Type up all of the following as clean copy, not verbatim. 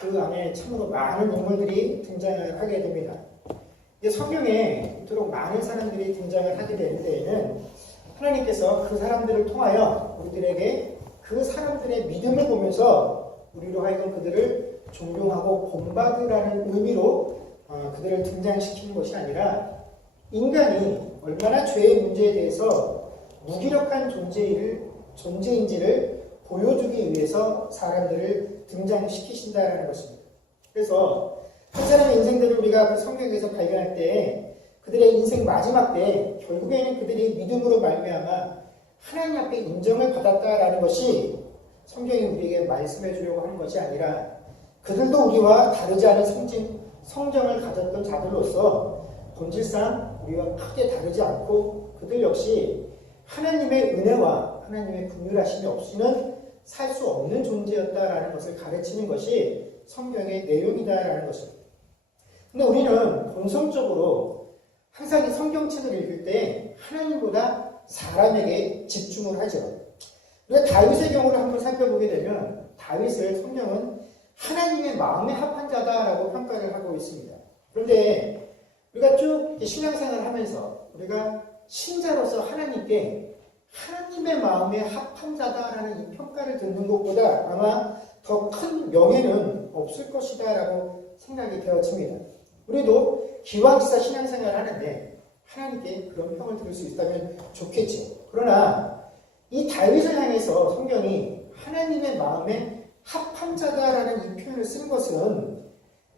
그 안에 참으로 많은 인물들이 등장을 하게 됩니다. 성경에 이토록 많은 사람들이 등장을 하게 되는 데에는 하나님께서 그 사람들을 통하여 우리들에게 그 사람들의 믿음을 보면서 우리로 하여금 그들을 존경하고 본받으라는 의미로 그들을 등장시키는 것이 아니라 인간이 얼마나 죄의 문제에 대해서 무기력한 존재인지를 보여주기 위해서 사람들을 등장시키신다라는 것입니다. 그래서 한 사람의 인생들을 우리가 그 성경에서 발견할 때 그들의 인생 마지막 때 결국에는 그들이 믿음으로 말미암아 하나님 앞에 인정을 받았다라는 것이 성경이 우리에게 말씀해 주려고 하는 것이 아니라 그들도 우리와 다르지 않은 성정을 가졌던 자들로서 본질상 우리와 크게 다르지 않고 그들 역시 하나님의 은혜와 하나님의 긍휼하심이 없이는 살 수 없는 존재였다라는 것을 가르치는 것이 성경의 내용이다라는 것입니다. 근데 우리는 본성적으로 항상 이 성경책을 읽을 때 하나님보다 사람에게 집중을 하죠. 우리가 다윗의 경우를 한번 살펴보게 되면 다윗을 성경은 하나님의 마음에 합한 자다라고 평가를 하고 있습니다. 그런데 우리가 쭉 신앙생활을 하면서 우리가 신자로서 하나님께 하나님의 마음에 합한 자다라는 이 평가를 듣는 것보다 아마 더 큰 명예는 없을 것이다 라고 생각이 되어집니다. 우리도 기왕지사 신앙생활을 하는데 하나님께 그런 평을 들을 수 있다면 좋겠죠. 그러나 이 다윗을 향해서 성경이 하나님의 마음에 합한 자다라는 이 표현을 쓴 것은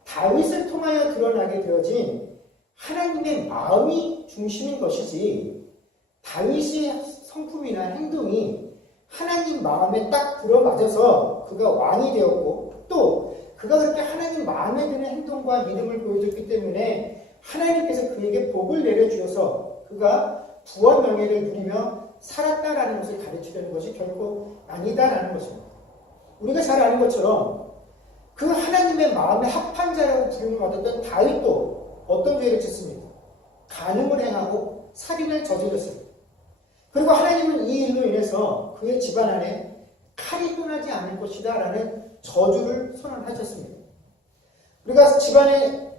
다윗을 통하여 드러나게 되어진 하나님의 마음이 중심인 것이지 다윗의 성품이나 행동이 하나님 마음에 딱 들어맞아서 그가 왕이 되었고 또 그가 그렇게 하나님 마음에 드는 행동과 믿음을 보여줬기 때문에 하나님께서 그에게 복을 내려주셔서 그가 부와 명예를 누리며 살았다라는 것을 가르치려는 것이 결코 아니다라는 것입니다. 우리가 잘 아는 것처럼 그 하나님의 마음에 합한 자라고 부름을 받았던 다윗도 어떤 죄를 짓습니까? 간음을 행하고 살인을 저질렀습니다. 그리고 하나님은 이 일로 인해서 그의 집안 안에 칼이 떠나지 않을 것이다 라는 저주를 선언하셨습니다. 우리가 집안의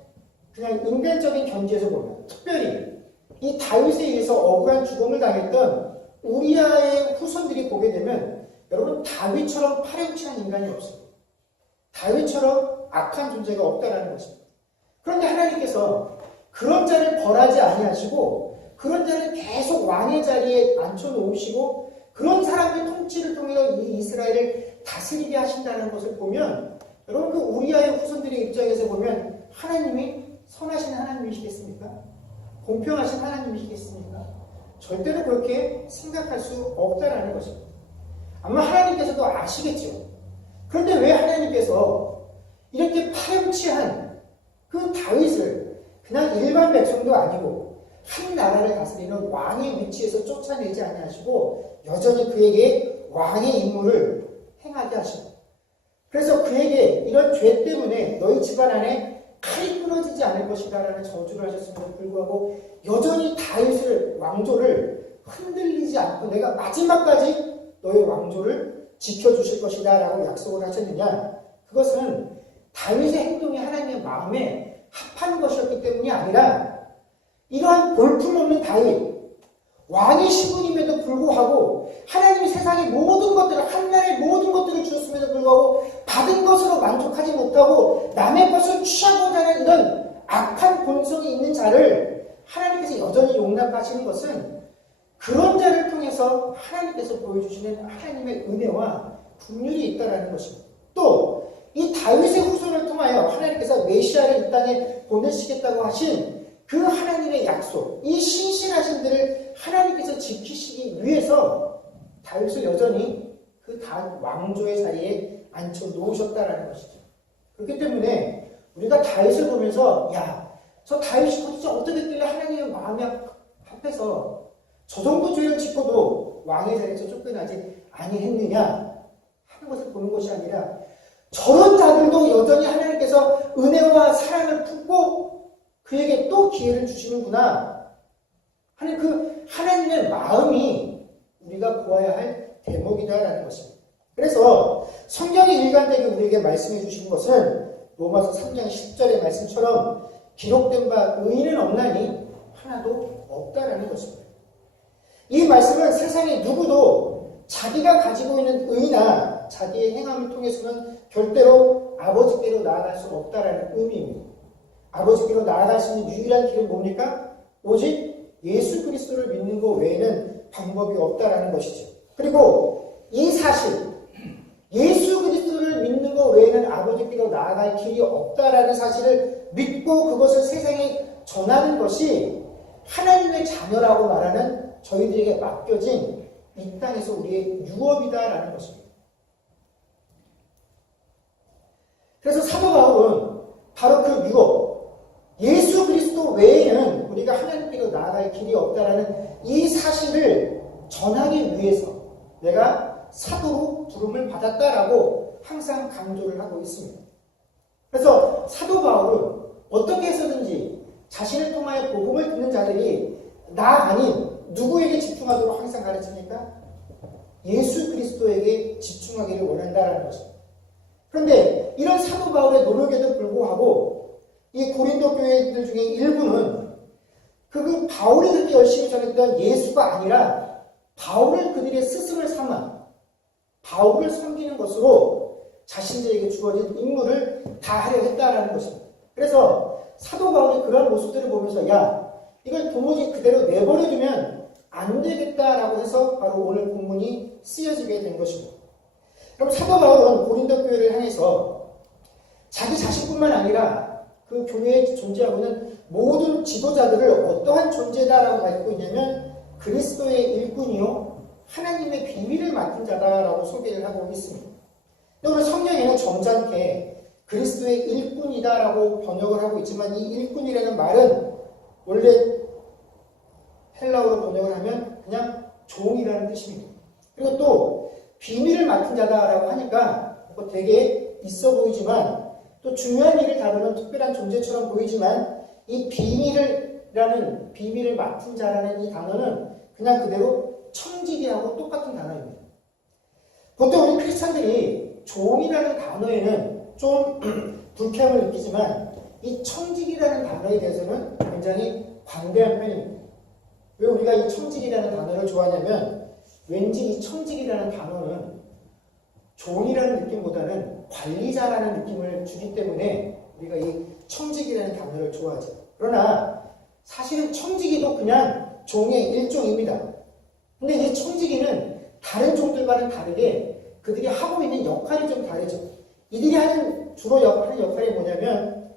그냥 인간적인 견지에서 보면 특별히 이 다윗에 의해서 억울한 죽음을 당했던 우리아의 후손들이 보게 되면 여러분 다윗처럼 파렴치한 인간이 없습니다. 다윗처럼 악한 존재가 없다라는 것입니다. 그런데 하나님께서 그런 자를 벌하지 아니하시고 그런 자를 계속 왕의 자리에 앉혀놓으시고 그런 사람의 통치를 통해 이 이스라엘을 다스리게 하신다는 것을 보면 여러분 그 우리아의 후손들의 입장에서 보면 하나님이 선하신 하나님이시겠습니까? 공평하신 하나님이시겠습니까? 절대로 그렇게 생각할 수 없다라는 것입니다. 아마 하나님께서도 아시겠죠. 그런데 왜 하나님께서 이렇게 파렴치한 그 다윗을 그냥 일반 백성도 아니고 한 나라를 다스리는 왕의 위치에서 쫓아내지 아니하시고 여전히 그에게 왕의 임무를 행하게 하십니다. 그래서 그에게 이런 죄 때문에 너희 집안 안에 칼이 끊어지지 않을 것이다 라는 저주를 하셨음에도 불구하고 여전히 다윗을 왕조를 흔들리지 않고 내가 마지막까지 너의 왕조를 지켜주실 것이다 라고 약속을 하셨느냐, 그것은 다윗의 행동이 하나님의 마음에 합한 것이었기 때문이 아니라 이러한 볼품없는 다윗, 왕의 시분임에도 불구하고 하나님이 세상의 모든 것들을, 한나라의 모든 것들을 주었음에도 불구하고 받은 것으로 만족하지 못하고 남의 것을 취하고자 하는 이런 악한 본성이 있는 자를 하나님께서 여전히 용납하시는 것은 그런 자를 통해서 하나님께서 보여주시는 하나님의 은혜와 긍휼이 있다는 것입니다. 또 이 다윗의 후손을 통하여 하나님께서 메시아를 이 땅에 보내시겠다고 하신 그 하나님의 약속, 이 신실하신 들을 하나님께서 지키시기 위해서 다윗을 여전히 그 왕조의 자리에 앉혀 놓으셨다라는 것이죠. 그렇기 때문에 우리가 다윗을 보면서 야, 저 다윗이 도대체 어떻게 했길래 하나님의 마음에 합해서 저 정도 죄를 짓고도 왕의 자리에서 쫓겨나지 아니했느냐 하는 것을 보는 것이 아니라 저런 자들도 여전히 하나님께서 은혜와 사랑을 품고 그에게 또 기회를 주시는구나 하는 그 하나님의 마음이 우리가 보아야 할 대목이다라는 것입니다. 그래서 성경이 일관되게 우리에게 말씀해 주신 것은 로마서 3장 10절의 말씀처럼 기록된 바 의인은 없나니 하나도 없다라는 것입니다. 이 말씀은 세상에 누구도 자기가 가지고 있는 의나 자기의 행함을 통해서는 절대로 아버지께로 나아갈 수 없다라는 의미입니다. 아버지께로 나아갈 수 있는 유일한 길은 뭡니까? 오직 예수 그리스도를 믿는 것 외에는 방법이 없다라는 것이죠. 그리고 이 사실, 예수 그리스도를 믿는 것 외에는 아버지께로 나아갈 길이 없다라는 사실을 믿고 그것을 세상에 전하는 것이 하나님의 자녀라고 말하는 저희들에게 맡겨진 이 땅에서 우리의 유업이다라는 것입니다. 그래서 사도 바울은 바로 그 유업, 예수 그리스도 외에는 우리가 하나님께로 나아갈 길이 없다라는 이 사실을 전하기 위해서 내가 사도로 부름을 받았다라고 항상 강조를 하고 있습니다. 그래서 사도 바울은 어떻게 해서든지 자신을 통하여 복음을 듣는 자들이 나 아닌 누구에게 집중하도록 항상 가르칩니까? 예수 그리스도에게 집중하기를 원한다라는 것입니다. 그런데 이런 사도 바울의 노력에도 불구하고 이 고린도 교회들 중에 일부는 그 바울이 그렇게 열심히 전했던 예수가 아니라 바울을 그들의 스승을 삼아 바울을 섬기는 것으로 자신들에게 주어진 임무를 다하려 했다라는 것입니다. 그래서 사도 바울이 그런 모습들을 보면서 야, 이걸 도무지 그대로 내버려두면 안 되겠다라고 해서 바로 오늘 본문이 쓰여지게 된 것입니다. 그럼 사도 바울은 고린도 교회를 향해서 자기 자신뿐만 아니라 그 교회에 존재하고 있는 모든 지도자들을 어떠한 존재다라고 가지고 있냐면 그리스도의 일꾼이요 하나님의 비밀을 맡은 자다라고 소개를 하고 있습니다. 오늘 성경에는 점잖게 그리스도의 일꾼이다라고 번역을 하고 있지만 이 일꾼이라는 말은 원래 헬라어로 번역을 하면 그냥 종이라는 뜻입니다. 그리고 또 비밀을 맡은 자다라고 하니까 되게 있어 보이지만 또 중요한 일을 다루는 특별한 존재처럼 보이지만 이 비밀을 맡은 자라는 이 단어는 그냥 그대로 청지기하고 똑같은 단어입니다. 보통 우리 크리스찬들이 종이라는 단어에는 좀 불쾌함을 느끼지만 이 청지기라는 단어에 대해서는 굉장히 관대한 편입니다. 왜 우리가 이 청지기라는 단어를 좋아하냐면 왠지 이 청지기라는 단어는 종이라는 느낌보다는 관리자라는 느낌을 주기 때문에 우리가 이 청지기라는 단어를 좋아하죠. 그러나 사실은 청지기도 그냥 종의 일종입니다. 근데 이 청지기는 다른 종들과는 다르게 그들이 하고 있는 역할이 좀 다르죠. 이들이 주로 하는 역할이 뭐냐면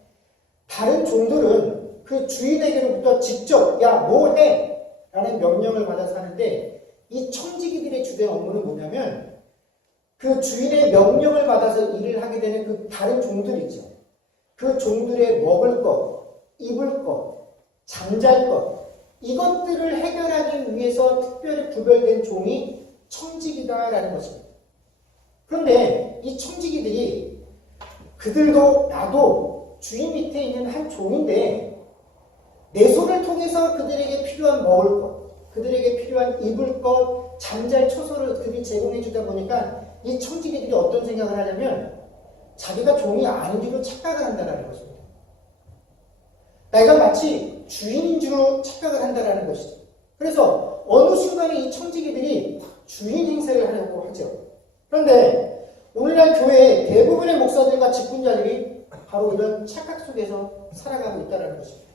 다른 종들은 그 주인에게로부터 직접 야, 뭐 해? 라는 명령을 받아서 하는데 이 청지기들의 주된 업무는 뭐냐면 그 주인의 명령을 받아서 일을 하게 되는 그 다른 종들이 있죠. 그 종들의 먹을 것, 입을 것, 잠잘 것 이것들을 해결하기 위해서 특별히 구별된 종이 청지기다라는 것입니다. 그런데 이 청지기들이 그들도 나도 주인 밑에 있는 한 종인데 내 손을 통해서 그들에게 필요한 먹을 것, 그들에게 필요한 입을 것, 잠잘 처소를 그들이 제공해 주다 보니까 이 청지기들이 어떤 생각을 하냐면 자기가 종이 아닌 줄로 착각을 한다는 것입니다. 내가 마치 주인인 줄로 착각을 한다는 것이죠. 그래서 어느 순간에 이 청지기들이 주인 행세를 하려고 하죠. 그런데 오늘날 교회의 대부분의 목사들과 직분자들이 바로 이런 착각 속에서 살아가고 있다는 것입니다.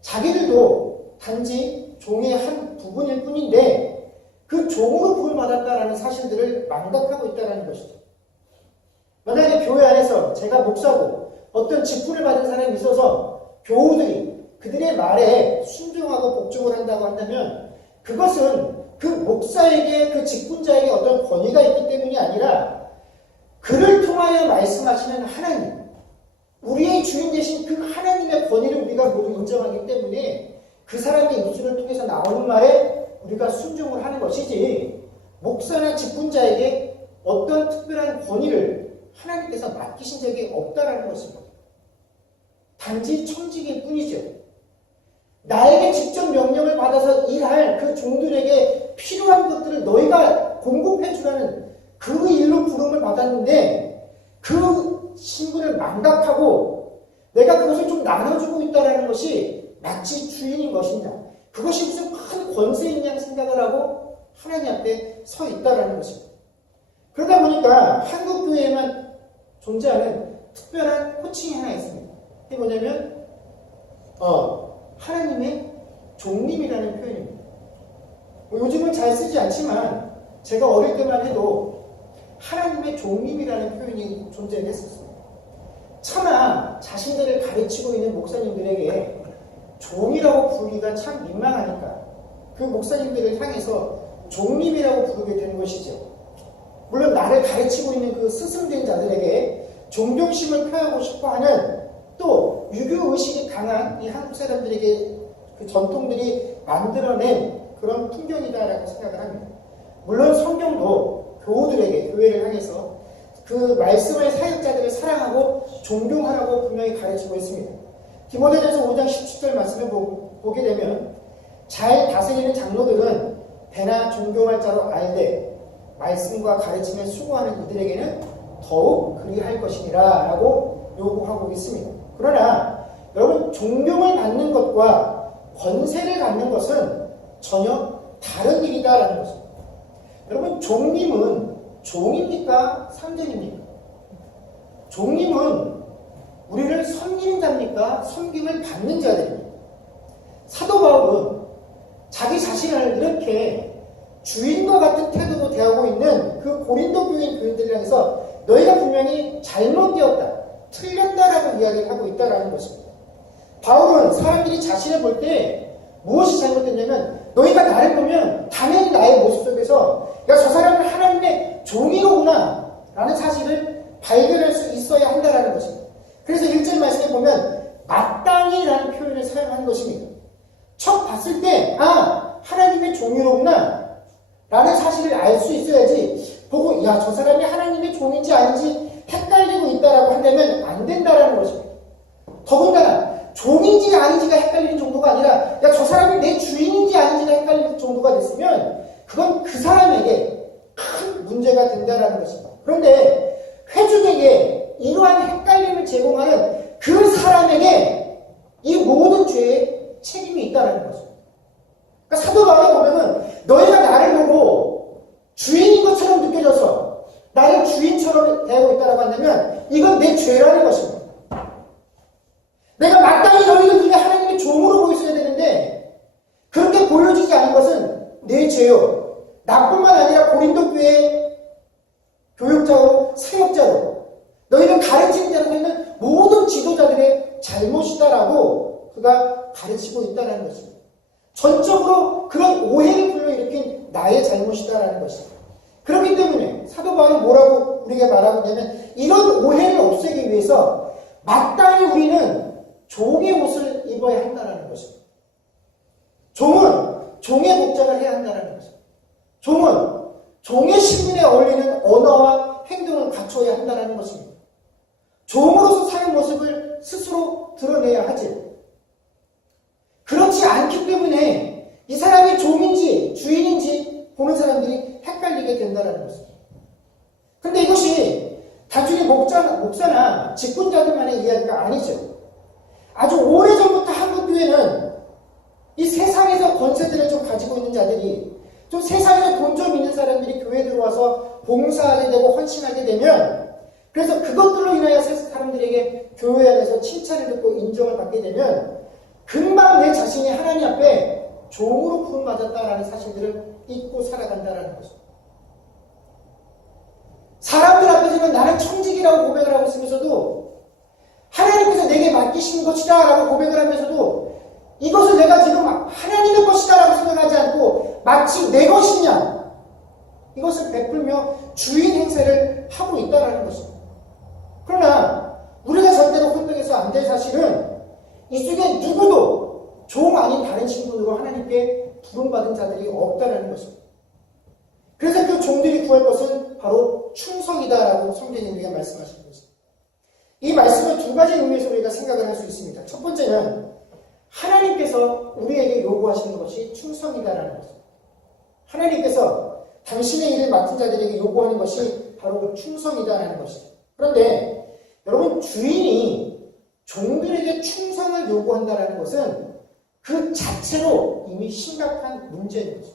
자기들도 단지 종의 한 부분일 뿐인데 그 종으로 부름받았다라는 사실들을 망각하고 있다는 것이죠. 만약에 교회 안에서 제가 목사고 어떤 직분을 받은 사람이 있어서 교우들이 그들의 말에 순종하고 복종을 한다고 한다면 그것은 그 목사에게 그 직분자에게 어떤 권위가 있기 때문이 아니라 그를 통하여 말씀하시는 하나님, 우리의 주인 되신 그 하나님의 권위를 우리가 모두 인정하기 때문에 그 사람의 입술을 통해서 나오는 말에 우리가 순종을 하는 것이지 목사나 직분자에게 어떤 특별한 권위를 하나님께서 맡기신 적이 없다라는 것입니다. 단지 청지기일 뿐이죠. 나에게 직접 명령을 받아서 일할 그 종들에게 필요한 것들을 너희가 공급해 주라는 그 일로 부름을 받았는데 그 신분을 망각하고 내가 그것을 좀 나눠주고 있다는 것이 마치 주인인 것이냐, 그것이 무슨 큰 권세 있냐는 생각을 하고 하나님 앞에 서 있다는 것입니다. 그러다 보니까 한국 교회에만 존재하는 특별한 호칭이 하나 있습니다. 그게 뭐냐면 하나님의 종님이라는 표현입니다. 요즘은 잘 쓰지 않지만 제가 어릴 때만 해도 하나님의 종님이라는 표현이 존재했었습니다. 차마 자신들을 가르치고 있는 목사님들에게 종이라고 부르기가 참 민망하니까 그 목사님들을 향해서 종님이라고 부르게 되는 것이죠. 물론 나를 가르치고 있는 그 스승된 자들에게 존경심을 표하고 싶어하는 또 유교의식이 강한 이 한국 사람들에게 그 전통들이 만들어낸 그런 풍경이다라고 생각을 합니다. 물론 성경도 교우들에게, 교회를 향해서 그 말씀의 사역자들을 사랑하고 존경하라고 분명히 가르치고 있습니다. 디모데전서 5장 17절 말씀을 보게 되면 잘 다스리는 장로들은 배나 존경할 자로 알되 말씀과 가르침에 수고하는 이들에게는 더욱 그리할 것이니라 라고 요구하고 있습니다. 그러나 여러분, 존경을 받는 것과 권세를 갖는 것은 전혀 다른 일이다라는 것입니다. 여러분, 종님은 종입니까? 상전입니까? 종님은 우리를 섬기는 자입니까? 섬김을 받는 자들입니다. 사도 바울은 자기 자신을 이렇게 주인과 같은 태도로 대하고 있는 그 고린도 교인들을 향해서 너희가 분명히 잘못되었다, 틀렸다라고 이야기를 하고 있다라는 것입니다. 바울은 사람들이 자신을 볼 때 무엇이 잘못됐냐면 너희가 나를 보면 당연히 나의 모습 속에서 야, 저 사람은 하나님의 종이로구나 라는 사실을 발견할 수 있어야 한다라는 것입니다. 그래서 1절 말씀에 보면 마땅히 라는 표현을 사용한 것입니다. 첫 봤을 때 하나님의 종이로구나 라는 사실을 알 수 있어야지 보고 야, 저 사람이 하나님의 종인지 아닌지 헷갈리고 있다라고 한다면 안 된다라는 것입니다. 더군다나 종인지 아닌지가 헷갈리는 정도가 아니라 야, 저 사람이 내 주인인지 아닌지가 헷갈리는 정도가 됐으면 그건 그 사람에게 큰 문제가 된다라는 것입니다. 그런데 회중에게 이러한 헷갈림을 제공하는 그 사람에게 이 모든 죄에 책임이 있다는 것입니다. 그러니까 사도 바울에 보면은 너희가 나를 보고 주인인 것처럼 느껴져서 나를 주인처럼 대하고 있다고 한다면 이건 내 죄라는 것입니다. 내가 마땅히 너희들 중에 하나님의 종으로 보였어야 되는데 그렇게 보여지지 않은 것은 내 죄요. 나뿐만 아니라 고린도 교회의 교육자로 사역자로 너희를 가르치는 자로 있는 모든 지도자들의 잘못이다라고 그가 가르치고 있다는 것입니다. 전적으로 그런 오해를 불러일으킨 나의 잘못이다라는 것입니다. 그렇기 때문에 사도 바울은 뭐라고 우리에게 말하고 있냐면 이런 오해를 없애기 위해서 마땅히 우리는 종의 옷을 입어야 한다는 것입니다. 종은 종의 복장을 해야 한다는 것입니다. 종은 종의 신분에 어울리는 언어와 행동을 갖춰야 한다는 것입니다. 종으로서 사는 모습을 스스로 드러내야 하지. 그렇지 않기 때문에 이 사람이 종인지 주인인지 보는 사람들이 헷갈리게 된다는 것입니다. 그런데 이것이 단순히 목사나 직분자들만의 이야기가 아니죠. 아주 오래전부터 한국교회는 이 세상에서 권세들을 좀 가지고 있는 자들이 좀 세상에 돈 좀 있는 사람들이 교회에 들어와서 봉사하게 되고 헌신하게 되면 그래서 그것들로 인하여 사람들에게 교회 안에서 칭찬을 듣고 인정을 받게 되면 금방 내 자신이 하나님 앞에 종으로 부름받았다라는 사실들을 잊고 살아간다라는 것입니다. 사람들 앞에서는 나는 청직이라고 고백을 하고 있으면서도 하나님께서 내게 맡기신 것이다 라고 고백을 하면서도 이것을 내가 지금 하나님의 것이다 라고 생각하지 않고 마치 내 것이냐 이것을 베풀며 주인 행세를 하고 있다는 것입니다. 그러나 우리가 절대로 혼동해서 안 될 사실은 이 중에 누구도 종 아닌 다른 신분으로 하나님께 부름받은 자들이 없다는 것입니다. 그래서 그 종들이 구할 것은 바로 충성이다라고 성경이 우리가 말씀하시는 것입니다. 이 말씀은 두 가지 의미에서 우리가 생각을 할 수 있습니다. 첫 번째는 하나님께서 우리에게 요구하시는 것이 충성이다라는 것입니다. 하나님께서 당신의 일을 맡은 자들에게 요구하는 것이 바로 충성이다라는 것이죠. 그런데 여러분, 주인이 종들에게 충성을 요구한다는 것은 그 자체로 이미 심각한 문제인 거죠.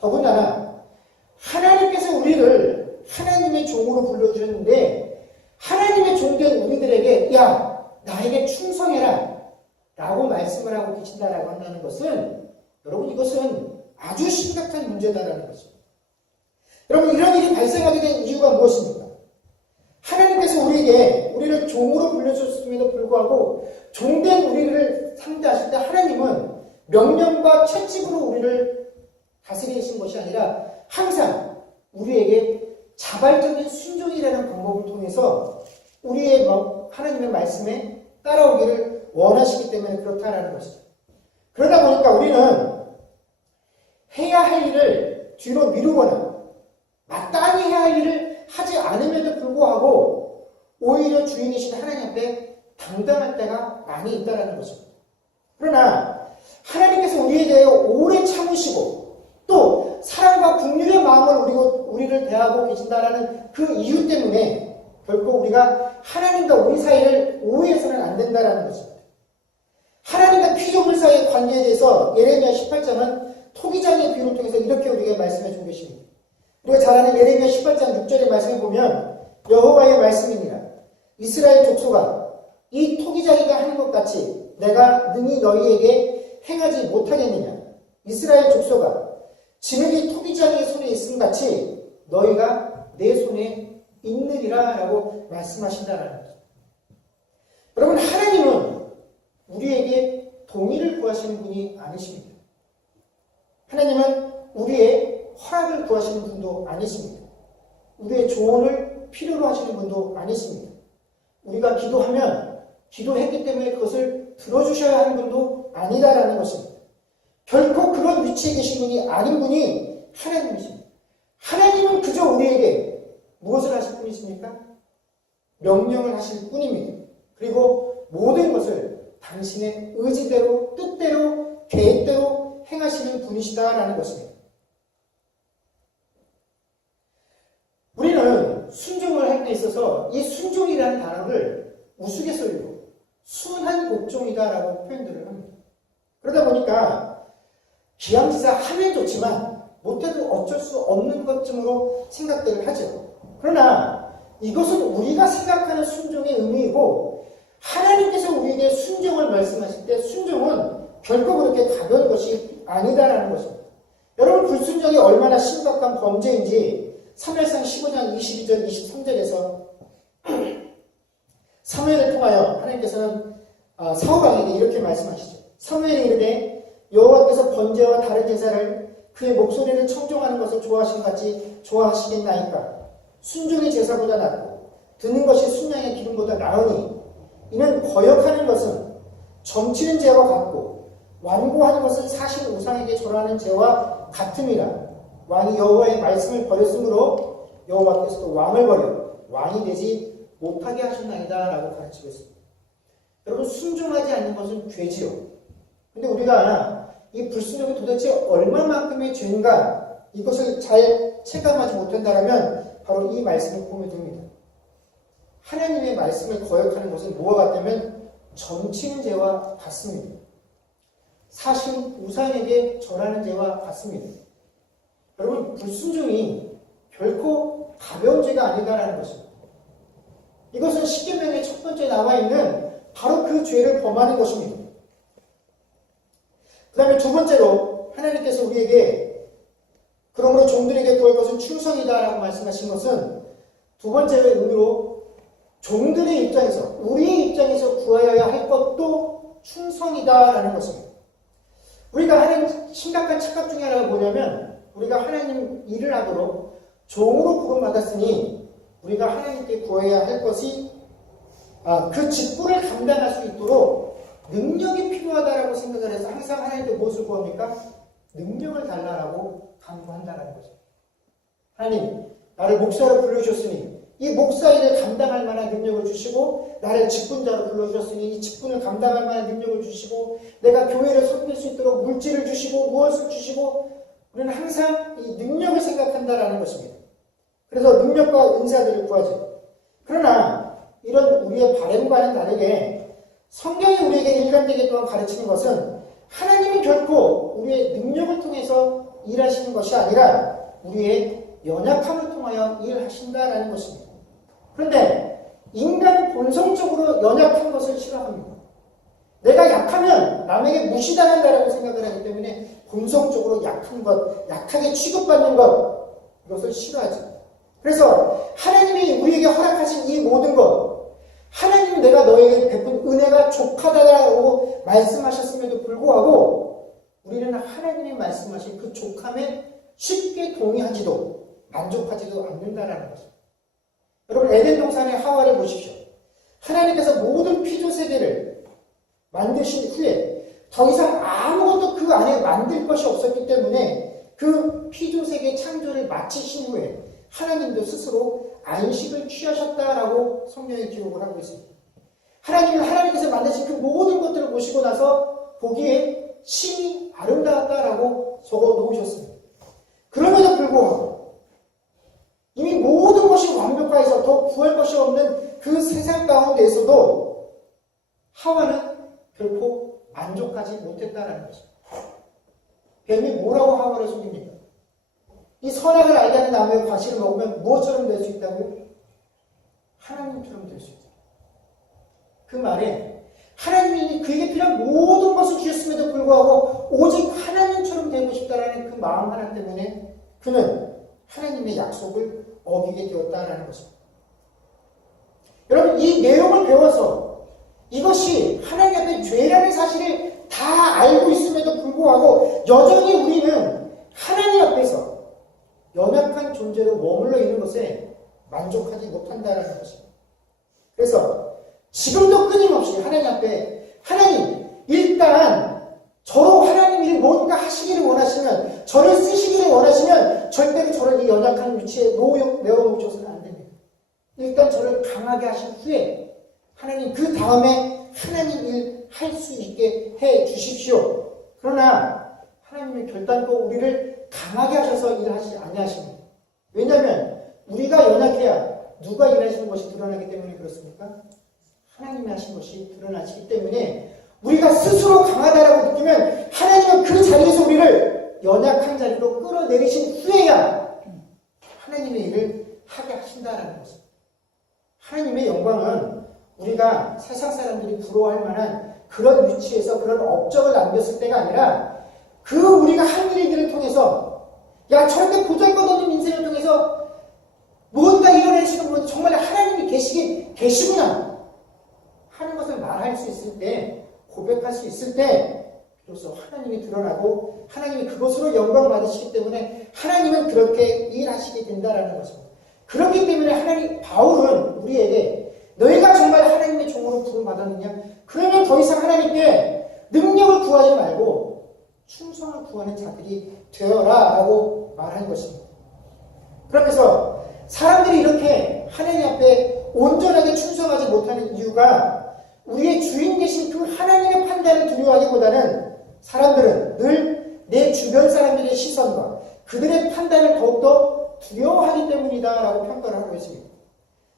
더군다나 하나님께서 우리를 하나님의 종으로 불러주셨는데 하나님의 종된 우리들에게 야, 나에게 충성해라 라고 말씀을 하고 계신다라고 한다는 것은 여러분, 이것은 아주 심각한 문제다라는 거죠. 여러분, 이런 일이 발생하게 된 이유가 무엇입니까? 하나님께서 우리를 종으로 불러주셨음에도 불구하고 종된 우리를 상대하실 때 하나님은 명령과 채찍으로 우리를 다스리신 것이 아니라 항상 우리에게 자발적인 순종이라는 방법을 통해서 우리의 하나님의 말씀에 따라오기를 원하시기 때문에 그렇다라는 것이죠. 그러다 보니까 우리는 해야 할 일을 뒤로 미루거나 마땅히 해야 할 일을 하지 않음에도 불구하고 오히려 주인이신 하나님 앞에 당당할 때가 많이 있다는 것입니다. 그러나 하나님께서 우리에 대해 오래 참으시고 또 사랑과 긍휼의 마음을 우리를 대하고 계신다라는 그 이유 때문에 결코 우리가 하나님과 우리 사이를 오해해서는 안 된다는 것입니다. 하나님과 피조물 사이의 관계에 대해서 예레미야 18장은 토기장의 비유를 통해서 이렇게 우리에게 말씀해 주고 계십니다. 우리가 잘 아는 예레미야 18장 6절의 말씀을 보면 여호와의 말씀이니라. 이스라엘 족속아, 이 토기장이가 하는 것 같이 내가 능히 너희에게 행하지 못하겠느냐. 이스라엘 족속아, 지능이 토기장의 손에 있음 같이 너희가 내 손에 있느니라 라고 말씀하신다라는 거죠. 여러분, 하나님은 우리에게 동의를 구하시는 분이 아니십니다. 하나님은 우리의 허락을 구하시는 분도 아니십니다. 우리의 조언을 필요로 하시는 분도 아니십니다. 우리가 기도하면 기도했기 때문에 그것을 들어주셔야 하는 분도 아니다라는 것입니다. 결코 그런 위치에 계신 분이 아닌 분이 하나님이십니다. 하나님은 그저 우리에게 무엇을 하실 분이십니까? 명령을 하실 뿐입니다. 그리고 모든 것을 당신의 의지대로, 뜻대로, 계획대로 행하시는 분이시다라는 것입니다. 우리는 순종을 할 때 있어서 이 순종이라는 단어를 우스갯소리로 순한 복종이다라고 표현들을 합니다. 그러다 보니까 기왕지사 하면 좋지만 못해도 어쩔 수 없는 것쯤으로 생각들을 하죠. 그러나 이것은 우리가 생각하는 순종의 의미이고 하나님께서 우리에게 순종을 말씀하실 때 순종은 결코 그렇게 가벼운 것이 아니다라는 것입니다. 여러분, 불순종이 얼마나 심각한 범죄인지 사무엘상 15장 22절 23절에서 사무엘을 통하여 하나님께서는 사울 왕에게 이렇게 말씀하시죠. 사무엘이 이르되 여호와께서 번제와 다른 제사를 그의 목소리를 청종하는 것을 좋아하신 같이 좋아하시겠나이까. 순종의 제사보다 낫고 드는 것이 순양의 기름보다 나으니 이는 거역하는 것은 점치는 죄와 같고 완고하는 것은 사실 우상에게 절하는 죄와 같음이라. 왕이 여호와의 말씀을 버렸으므로 여호와께서도 왕을 버려 왕이 되지 못하게 하셨나이다 라고 가르치고 있습니다. 여러분, 순종하지 않는 것은 죄지요. 근데 우리가 이 불순종이 도대체 얼마만큼의 죄인가 이것을 잘 체감하지 못한다면 바로 이 말씀을 보면 됩니다. 하나님의 말씀을 거역하는 것은 뭐와 같다면 점치는 죄와 같습니다. 사실 우상에게 절하는 죄와 같습니다. 여러분, 불순종이 결코 가벼운 죄가 아니다라는 것입니다. 이것은 십계명의 첫 번째 나와 있는 바로 그 죄를 범하는 것입니다. 그 다음에 두 번째로 하나님께서 우리에게 그러므로 종들에게 구할 것은 충성이다라고 말씀하신 것은 두 번째 의미로 종들의 입장에서 우리의 입장에서 구하여야 할 것도 충성이다라는 것입니다. 우리가 하는 심각한 착각 중에 하나가 뭐냐면 우리가 하나님 일을 하도록 종으로 부름받았으니 우리가 하나님께 구해야 할 것이 그 직분을 감당할 수 있도록 능력이 필요하다라고 생각을 해서 항상 하나님께 무엇을 구합니까? 능력을 달라라고 간구한다라는 거죠. 하나님, 나를 목사로 불러주셨으니 이 목사 일을 감당할 만한 능력을 주시고 나를 직분자로 불러주셨으니 이 직분을 감당할 만한 능력을 주시고 내가 교회를 섬길 수 있도록 물질을 주시고 무엇을 주시고 우리는 항상 이 능력을 생각한다라는 것입니다. 그래서 능력과 은사들을 구하죠. 그러나 이런 우리의 바램과는 다르게 성경이 우리에게 일관되게 또한 가르치는 것은 하나님이 결코 우리의 능력을 통해서 일하시는 것이 아니라 우리의 연약함을 통하여 일하신다라는 것입니다. 그런데 인간은 본성적으로 연약한 것을 싫어합니다. 내가 약하면 남에게 무시당한다라고 생각을 하기 때문에 본성적으로 약한 것, 약하게 취급받는 것, 이것을 싫어하죠. 그래서 하나님이 우리에게 허락하신 이 모든 것, 하나님이 내가 너에게 베푼 은혜가 족하다라고 말씀하셨음에도 불구하고 우리는 하나님이 말씀하신 그 족함에 쉽게 동의하지도 만족하지도 않는다라는 것입니다. 여러분, 에덴 동산의 하와를 보십시오. 하나님께서 모든 피조 세계를 만드신 후에 더 이상 아무것도 그 안에 만들 것이 없었기 때문에 그 피조 세계 창조를 마치신 후에 하나님도 스스로 안식을 취하셨다라고 성경에 기록을 하고 있습니다. 하나님은 하나님께서 만드신 그 모든 것들을 보시고 나서 보기에 심히 아름다웠다라고 적어 놓으셨습니다. 그럼에도 불구하고 이미 모든 것이 완벽화해서 더 구할 것이 없는 그 세상 가운데에서도 하와는 결코 만족하지 못했다라는 것입니다. 뱀이 뭐라고 하와를 속입니까? 이 선악을 알게 하는 나무의 과실을 먹으면 무엇처럼 될 수 있다고요? 하나님처럼 될 수 있다. 그 말에 하나님이 그에게 필요한 모든 것을 주셨음에도 불구하고 오직 하나님처럼 되고 싶다라는 그 마음 하나 때문에 그는 하나님의 약속을 어기게 되었다라는 것입니다. 여러분, 이 내용을 배워서 이것이 하나님 앞에 죄라는 사실을 다 알고 있음에도 불구하고 여전히 우리는 하나님 앞에서 연약한 존재로 머물러 있는 것에 만족하지 못한다는 것입니다. 그래서 지금도 끊임없이 하나님 앞에 하나님, 일단 저로 하나님 일을 뭔가 하시기를 원하시면, 저를 쓰시기를 원하시면 절대로 저를 이 연약한 위치에 내어놓으셔서는 안 됩니다. 일단 저를 강하게 하신 후에 하나님 그 다음에 하나님 일 할 수 있게 해 주십시오. 그러나 하나님이 결단코 우리를 강하게 하셔서 일하지 아니하십니다. 왜냐하면 우리가 연약해야 누가 일하시는 것이 드러나기 때문에 그렇습니까? 하나님이 하신 것이 드러나시기 때문에 우리가 스스로 강하다라고 느끼면 하나님은 그 자리에서 우리를 연약한 자리로 끌어내리신 후에야 하나님의 일을 하게 하신다라는 것입니다. 하나님의 영광은 우리가 세상 사람들이 부러워할 만한 그런 위치에서 그런 업적을 남겼을 때가 아니라 그 우리가 한 일들을 통해서 야 저렇게 보잘것없는 인생을 통해서 뭔가 이뤄내시는 분 정말 하나님이 계시구나 하는 것을 말할 수 있을 때, 고백할 수 있을 때 비로소 하나님이 드러나고 하나님이 그것으로 영광 받으시기 때문에 하나님은 그렇게 일하시게 된다라는 것입니다. 그렇기 때문에 바울은 우리에게 너희가 정말 하나님의 종으로 부름받았느냐? 그러면 더 이상 하나님께 능력을 구하지 말고 충성을 구하는 자들이 되어라 라고 말한 것입니다. 그러면서 사람들이 이렇게 하나님 앞에 온전하게 충성하지 못하는 이유가 우리의 주인 되신 그 하나님의 판단을 두려워하기보다는 사람들은 늘 내 주변 사람들의 시선과 그들의 판단을 더욱더 두려워하기 때문이다라고 평가를 하고 있습니다.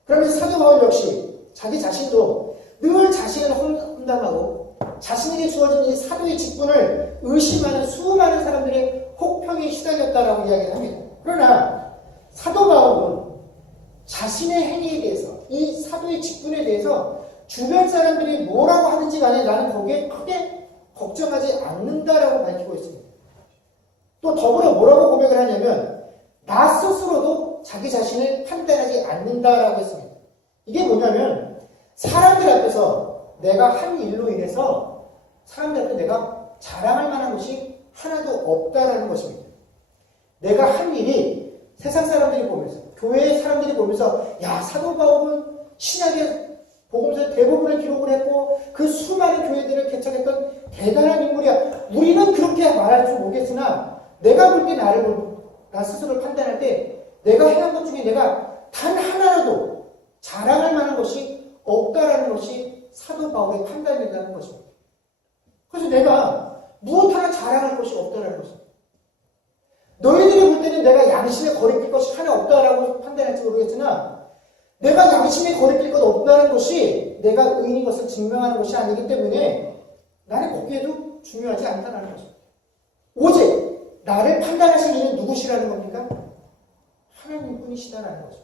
그러면 사도 바울 역시 자기 자신도 늘 자신을 험담하고 자신에게 주어진 이 사도의 직분을 의심하는 수많은 사람들의 혹평에 시달렸다라고 이야기를 합니다. 그러나 사도 바울은 자신의 행위에 대해서, 이 사도의 직분에 대해서 주변 사람들이 뭐라고 하는지 간에 나는 거기에 크게 걱정하지 않는다라고 밝히고 있습니다. 또 더불어 뭐라고 고백을 하냐면 나 스스로도 자기 자신을 판단하지 않는다라고 했습니다. 이게 뭐냐면 사람들 앞에서 내가 한 일로 인해서 사람들 앞에 내가 자랑할 만한 것이 하나도 없다라는 것입니다. 내가 한 일이 세상 사람들이 보면서, 교회의 사람들이 보면서 야 사도 바울은 신약의 복음서 대부분을 기록을 했고 그 수많은 교회들을 개척했던 대단한 인물이야. 우리는 그렇게 말할 줄 모르겠으나 내가 볼 때 나 스스로를 판단할 때 내가 행한 것 중에 내가 단 하나라도 자랑할 만한 것이 없다라는 것이 사도 바울의 판단이라는 것입니다. 그래서 내가 무엇 하나 자랑할 것이 없다라는 것입니다. 너희들이 볼 때는 내가 양심에 거리낄 것이 하나 없다라고 판단할지 모르겠으나 내가 양심에 거리낄 것 없다는 것이 내가 의인인 것을 증명하는 것이 아니기 때문에 나는 거기에도 중요하지 않다는 거죠. 오직 나를 판단하실 이는 누구시라는 겁니까? 하나님뿐이시다라는 거죠.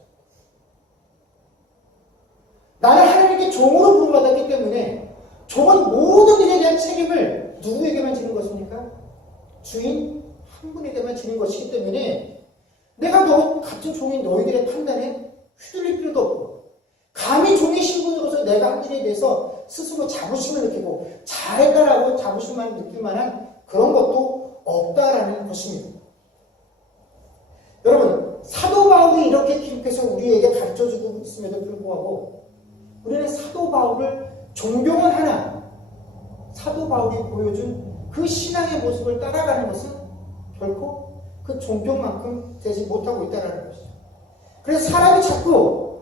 나는 하나님께 종으로 부름받았기 때문에 종은 모든 일에 대한 책임을 누구에게만 지는 것입니까? 주인 한 분에게만 지는 것이기 때문에 내가 같은 종인 너희들의 판단에 휘둘릴 필요도 없고 감히 종의 신분으로서 내가 한 일에 대해서 스스로 자부심을 느끼고 잘했다라고 자부심만 느낄 만한 그런 것도 없다라는 것입니다. 여러분, 사도 바울이 이렇게 기록해서 우리에게 가르쳐주고 있음에도 불구하고 우리는 사도 바울을 존경은 하나 사도 바울이 보여준 그 신앙의 모습을 따라가는 것은 결코 그 존경만큼 되지 못하고 있다는 것이죠. 그래서 사람이 자꾸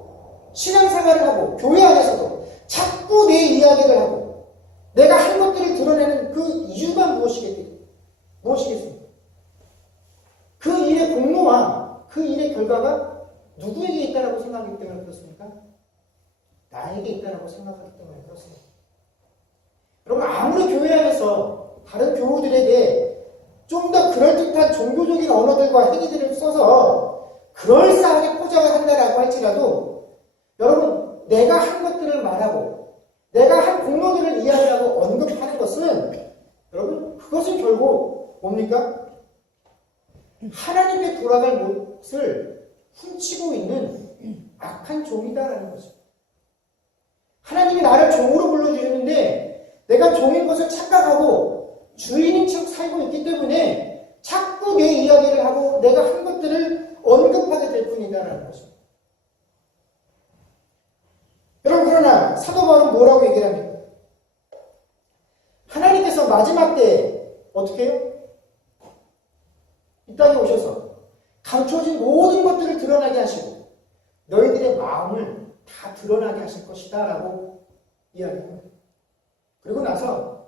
신앙생활을 하고 교회 안에서도 자꾸 내 이야기를 하고 내가 한 것들을 드러내는 그 이유가 무엇이겠습니까? 그 일의 공로와 그 일의 결과가 누구에게 있다라고 생각하기 때문에 그렇습니까? 나에게 있다라고 생각하기 때문에 그렇습니다. 여러분, 아무리 교회 안에서 다른 교우들에게 좀 더 그럴듯한 종교적인 언어들과 행위들을 써서 그럴싸하게 포장을 한다라고 할지라도 여러분, 내가 한 것들을 말하고 내가 한 공로들을 이야기하고 언급하는 것은 여러분, 그것은 결국 뭡니까? 하나님께 돌아갈 못을 훔치고 있는 악한 종이다라는 거죠. 하나님이 나를 종으로 불러주셨는데 내가 종인 것을 착각하고 주인인 척 살고 있기 때문에 자꾸 내 이야기를 하고 내가 한 것들을 언급하게 될 뿐이다라는 것입니다. 여러분, 그러나 사도 바울은 뭐라고 얘기를 합니까? 하나님께서 마지막 때에 어떻게 해요? 이 땅에 오셔서 감춰진 모든 것들을 드러나게 하시고 너희들의 마음을 다 드러나게 하실 것이다 라고 이야기합니다. 그리고 나서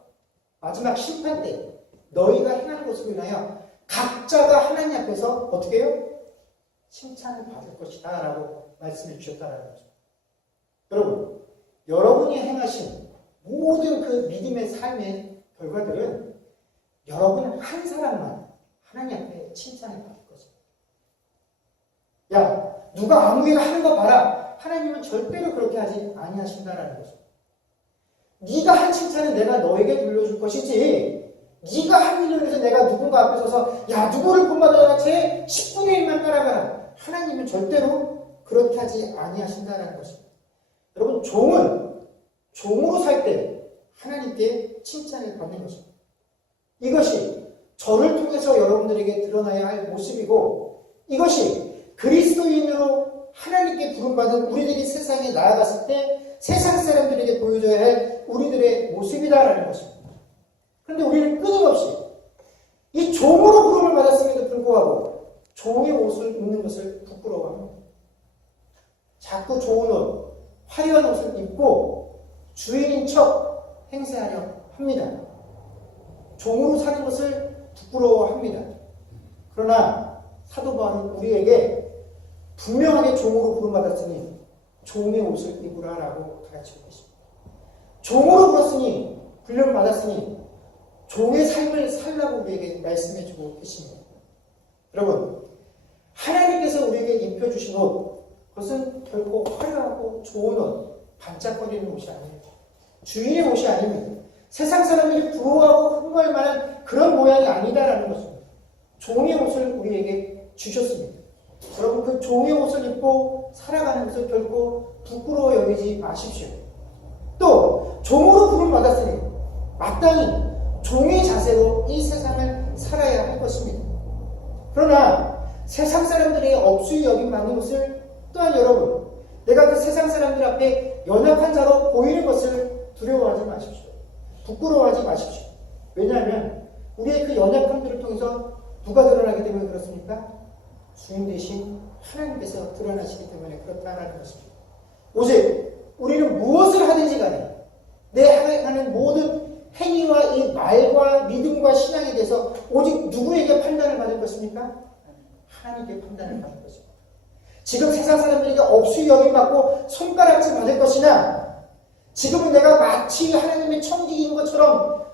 마지막 심판 때 너희가 행한 것으로 인하여 각자가 하나님 앞에서 어떻게 해요? 칭찬을 받을 것이다 라고 말씀해 주셨다는 거죠. 여러분, 여러분이 행하신 모든 그 믿음의 삶의 결과들은 여러분 한 사람만 하나님 앞에 칭찬을 받을 것입니다. 야, 누가 아무개가 하는 거 봐라. 하나님은 절대로 그렇게 하지 아니하신다라는 거죠. 네가 한 칭찬은 내가 너에게 돌려줄 것이지 네가 한 일을 해서 내가 누군가 앞에 서서 야, 누구를 본받아라 제 10분의 1만 따라가라. 하나님은 절대로 그렇게 하지 아니하신다라는 것입니다. 여러분, 종은 종으로 살 때 하나님께 칭찬을 받는 것입니다. 이것이 저를 통해서 여러분들에게 드러나야 할 모습이고 이것이 그리스도인으로 하나님께 부름받은 우리들이 세상에 나아갔을 때 세상 사람들에게 보여줘야 할 우리들의 모습이다라는 것입니다. 그런데 우리는 끊임없이 이 종으로 부름을 받았음에도 불구하고 종의 옷을 입는 것을 부끄러워합니다. 자꾸 좋은 옷, 화려한 옷을 입고 주인인 척 행세하려 합니다. 종으로 사는 것을 부끄러워합니다. 그러나 사도 바울은 우리에게 분명하게 종으로 부름받았으니 종의 옷을 입으라라고 가르치고 계십니다. 종으로 불렀으니 훈련받았으니 종의 삶을 살라고 우리에게 말씀해주고 계십니다. 여러분, 하나님께서 우리에게 입혀주신 옷, 그것은 결코 화려하고 좋은 옷, 반짝거리는 옷이 아닙니다. 주인의 옷이 아닙니다. 세상 사람들이 부러워하고 흠모할 만한 그런 모양이 아니다라는 것입니다. 종의 옷을 우리에게 주셨습니다. 여러분, 그 종의 옷을 입고 살아가는 것을 결코 부끄러워 여기지 마십시오. 또 종으로 부름받았으니 마땅히 종의 자세로 이 세상을 살아야 할 것입니다. 그러나 세상 사람들에게 업수히 여김받는 것을 또한 여러분, 내가 그 세상 사람들 앞에 연약한 자로 보이는 것을 두려워하지 마십시오. 부끄러워하지 마십시오. 왜냐하면 우리의 그 연약함들을 통해서 누가 드러나기 때문에 그렇습니까? 주인 대신 하나님께서 드러나시기 때문에 그렇다는 것입니다. 오직 우리는 무엇을 하든지 간에 내 하는 모든 행위와 이 말과 믿음과 신앙에 대해서 오직 누구에게 판단을 받을 것입니까? 하나님께 판단을 받을 것입니다. 지금 세상 사람들에게 업수 여김받고 손가락질 받을 것이나 지금은 내가 마치 하나님의 천직인 것처럼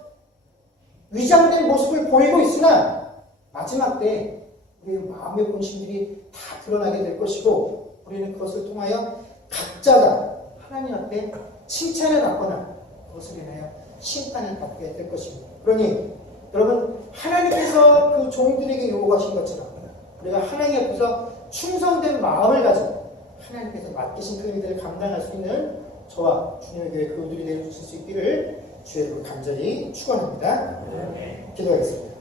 위장된 모습을 보이고 있으나 마지막 때 우리의 마음의 본심들이 다 드러나게 될 것이고 우리는 그것을 통하여 각자가 하나님 앞에 칭찬을 받거나 그것을 인하여 심판을 받게 될 것입니다. 그러니 여러분 하나님께서 그 종들에게 요구하신 것처럼 우리가 하나님 앞에서 충성된 마음을 가지고 하나님께서 맡기신 그 일들을 감당할 수 있는 저와 주님의 교회 그분들이 되어주실 수 있기를 주의 이름으로 간절히 축원합니다. 기도하겠습니다.